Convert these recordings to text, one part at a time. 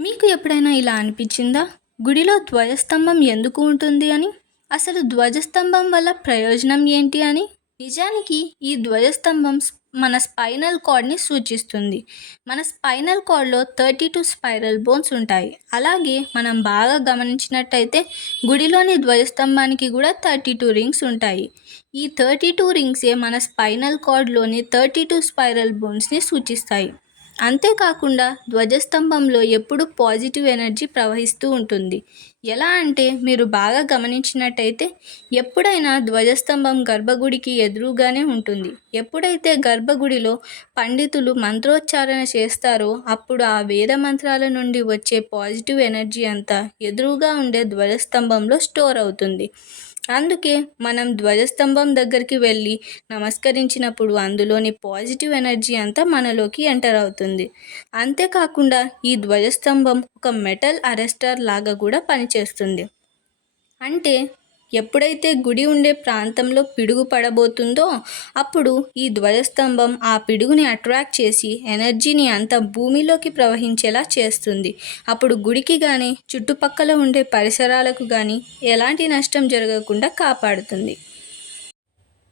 మీకు ఎప్పుడైనా ఇలా అనిపించిందా? గుడిలో ధ్వజస్తంభం ఎందుకు ఉంటుంది అని? అసలు ధ్వజస్తంభం వల్ల ప్రయోజనం ఏంటి అని? నిజానికి ఈ ధ్వజస్తంభం మన స్పైనల్ కార్డ్ని సూచిస్తుంది. మన స్పైనల్ కార్డ్లో థర్టీ టూ స్పైరల్ బోన్స్ ఉంటాయి. అలాగే మనం బాగా గమనించినట్టయితే గుడిలోని ధ్వజస్తంభానికి కూడా థర్టీ టూ రింగ్స్ ఉంటాయి. ఈ థర్టీ టూ రింగ్సే మన స్పైనల్ కార్డ్లోని థర్టీ టూ స్పైరల్ బోన్స్ని సూచిస్తాయి. అంతేకాకుండా ధ్వజస్తంభంలో ఎప్పుడు పాజిటివ్ ఎనర్జీ ప్రవహిస్తూ ఉంటుంది. ఎలా అంటే మీరు బాగా గమనించినట్టయితే ఎప్పుడైనా ధ్వజస్తంభం గర్భగుడికి ఎదురుగానే ఉంటుంది. ఎప్పుడైతే గర్భగుడిలో పండితులు మంత్రోచ్చారణ చేస్తారో అప్పుడు ఆ వేద మంత్రాల నుండి వచ్చే పాజిటివ్ ఎనర్జీ అంతా ఎదురుగా ఉండే ధ్వజస్తంభంలో స్టోర్ అవుతుంది. అందుకే మనం ధ్వజస్తంభం దగ్గరికి వెళ్ళి నమస్కరించినప్పుడు అందులోని పాజిటివ్ ఎనర్జీ అంతా మనలోకి ఎంటర్ అవుతుంది. అంతేకాకుండా ఈ ధ్వజస్తంభం ఒక మెటల్ అరెస్టర్ లాగా కూడా పనిచేస్తుంది. అంటే ఎప్పుడైతే గుడి ఉండే ప్రాంతంలో పిడుగు పడబోతుందో అప్పుడు ఈ ధ్వజస్తంభం ఆ పిడుగుని అట్రాక్ట్ చేసి ఎనర్జీని అంతా భూమిలోకి ప్రవహించేలా చేస్తుంది. అప్పుడు గుడికి కానీ చుట్టుపక్కల ఉండే పరిసరాలకు కానీ ఎలాంటి నష్టం జరగకుండా కాపాడుతుంది.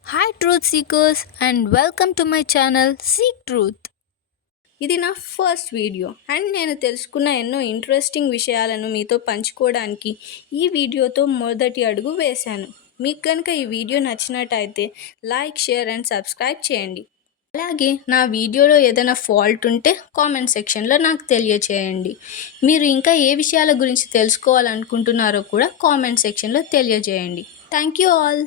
Hi truth seekers and welcome to my channel seek truth ఇది నా ఫస్ట్ వీడియో అండ్ నేను తెలుసుకున్న ఎన్నో ఇంట్రెస్టింగ్ విషయాలను మీతో పంచుకోవడానికి ఈ వీడియోతో మొదటి అడుగు వేశాను. మీకు కనుక ఈ వీడియో నచ్చినట్టయితే లైక్ షేర్ అండ్ సబ్స్క్రైబ్ చేయండి. అలాగే నా వీడియోలో ఏదైనా ఫాల్ట్ ఉంటే కామెంట్ సెక్షన్లో నాకు తెలియచేయండి. మీరు ఇంకా ఏ విషయాల గురించి తెలుసుకోవాలనుకుంటున్నారో కూడా కామెంట్ సెక్షన్లో తెలియజేయండి. Thank you all